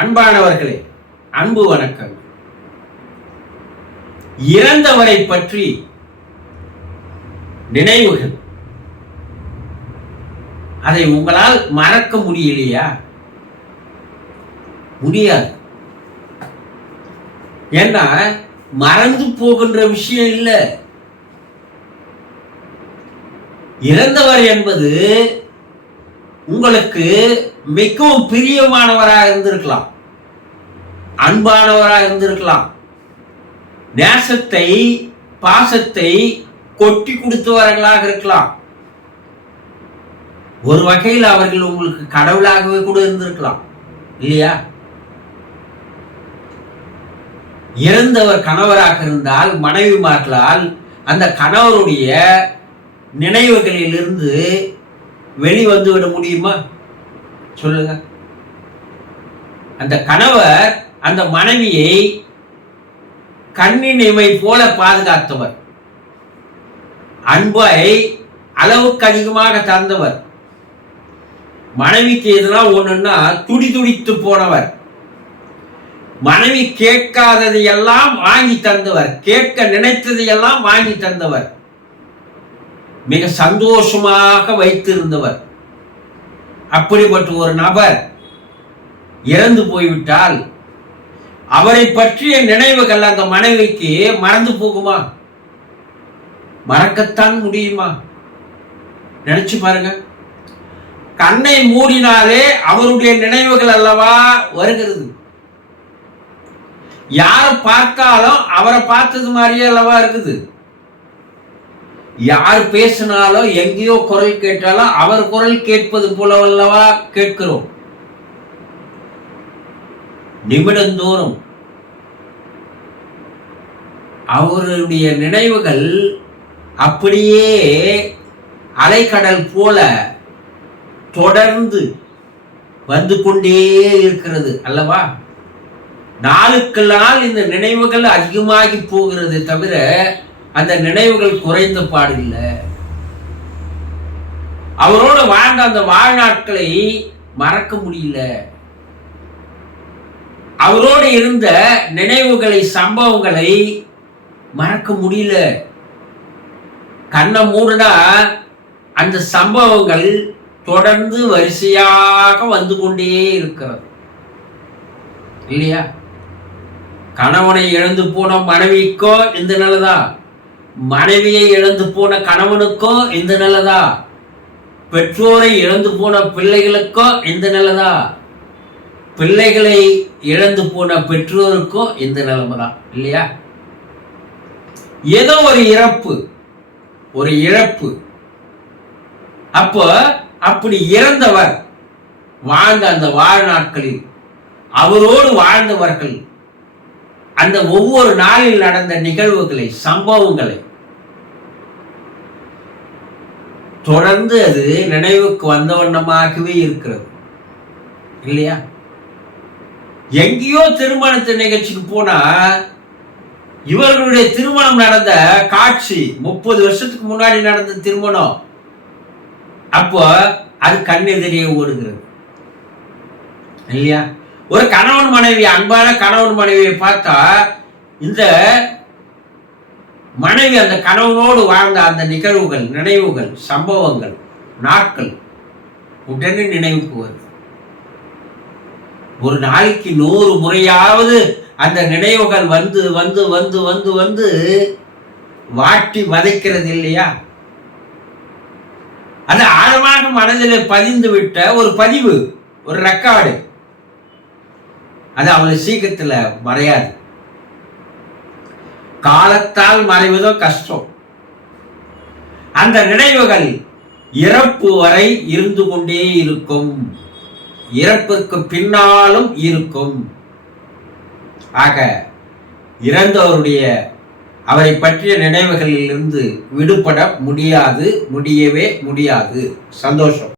அன்பானவர்களே அன்பு வணக்கம். இறந்தவரை பற்றி நினைவுகள். அதை உங்களால் மறக்க முடியலையா? முடியாது. ஏன்னா மறந்து போகின்ற விஷயம் இல்லை. இறந்தவர் என்பது உங்களுக்கு மிகவும் பிரியமானவராக இருந்திருக்கலாம். அன்பானவராக இருந்திருக்கலாம். நேசத்தை பாசத்தை கொட்டி கொடுத்தவர்களாக இருக்கலாம். ஒரு வகையில் அவர்கள் உங்களுக்கு கடவுளாகவே கூட இருந்திருக்கலாம். இல்லையா? இறந்தவர் கணவராக இருந்தால் மனைவிமார்களால் அந்த கணவருடைய நினைவுகளிலிருந்து வெளிவந்து விட முடியுமா? சொல்லுங்க. அந்த கணவர் அந்த மனைவியை கண்ணின் இமை போல பாதுகாத்தவர். அன்பை அளவுக்கு அதிகமாக தந்தவர். மனைவிக்கு எதுனா ஒண்ணுன்னா துடி துடித்து போனவர். மனைவி கேட்காததை எல்லாம் வாங்கி தந்தவர். கேட்க நினைத்ததை எல்லாம் வாங்கி தந்தவர். மிக சந்தோஷமாக வைத்திருந்தவர். அப்படிப்பட்ட ஒரு நபர் இறந்து போய்விட்டால் அவரை பற்றிய நினைவுகள் அந்த மனைவிக்கு மறந்து போகுமா? மறக்கத்தான் முடியுமா? நினைச்சு பாருங்க. கண்ணை மூடினாலே அவருடைய நினைவுகள் அல்லவா வருகிறது. யாரை பார்த்தாலும் அவரை பார்த்தது மாதிரியே அல்லவா இருக்குது. யார் பேசினாலும் எங்கேயோ குரல் கேட்டாலும் அவர் குரல் கேட்பது போல அல்லவா கேட்கிறோம். நிமிடந்தோறும் அவருடைய நினைவுகள் அப்படியே அலைக்கடல் போல தொடர்ந்து வந்து கொண்டே இருக்கிறது அல்லவா? நாளுக்கு நாள் இந்த நினைவுகள் அதிகமாகி போகிறது தவிர அந்த நினைவுகள் குறைந்த பாடில்லை. அவரோடு வாழ்ந்த அந்த வாழ்நாட்களை மறக்க முடியல. அவரோடு இருந்த நினைவுகளை சம்பவங்களை மறக்க முடியல. கண்ணை மூடுனா அந்த சம்பவங்கள் தொடர்ந்து வரிசையாக வந்து கொண்டே இருக்கிறது. இல்லையா? கணவனை இழந்து போன மனைவிக்கோ இந்த நிலைதான். மனைவியை இழந்து போன கணவனுக்கோ இந்த நிலைதான் பெற்றோரை இழந்து போன பிள்ளைகளுக்கோ இந்த நிலைதான் பிள்ளைகளை இழந்து போன பெற்றோருக்கோ இந்த நிலைமை தான் இல்லையா? ஏதோ ஒரு இறப்பு ஒரு இழப்பு. அப்போ அப்படி இறந்தவர் வாழ்ந்த அந்த வாழ்நாட்களில் அவரோடு வாழ்ந்தவர்கள் அந்த ஒவ்வொரு நாளில் நடந்த நிகழ்வுகளை சம்பவங்களை தொடர்ந்து அது நினைவுக்கு வந்த வண்ணமாகவே இருக்கிறது. இல்லையா? எங்கேயோ திருமணத்து நிகழ்ச்சிக்கு போனா இவர்களுடைய திருமணம் நடந்த காட்சி முப்பது வருஷத்துக்கு முன்னாடி நடந்த திருமணம் அப்போ அது கண்ணெதிரியே ஓடுகிறது. இல்லையா? ஒரு கணவன் மனைவி அன்பான கணவன் மனைவியை பார்த்தா இந்த மனைவி அந்த கணவனோடு வாழ்ந்த அந்த நிகழ்வுகள் நினைவுகள் சம்பவங்கள் நாட்கள் உடனே நினைவுக்கு வருது. ஒரு நாளைக்கு நூறு முறையாவது அந்த நினைவுகள் வந்து வந்து வந்து வந்து வந்து வாட்டி வதைக்கிறது இல்லையா? அது ஆழமாக மனதில் பதிந்து விட்ட ஒரு பதிவு ஒரு ரெக்கார்டு அது அவ்வளவு சீக்கிரத்தில் மறையாது. காலத்தால் மறைவதோ கஷ்டம். அந்த நினைவுகள் இறப்பு வரை இருந்து கொண்டே இருக்கும். இறப்புக்கு பின்னாலும் இருக்கும். ஆக இறந்தவருடைய அவரை பற்றிய நினைவுகளிலிருந்து விடுபட முடியாது முடியவே முடியாது. சந்தோஷம்.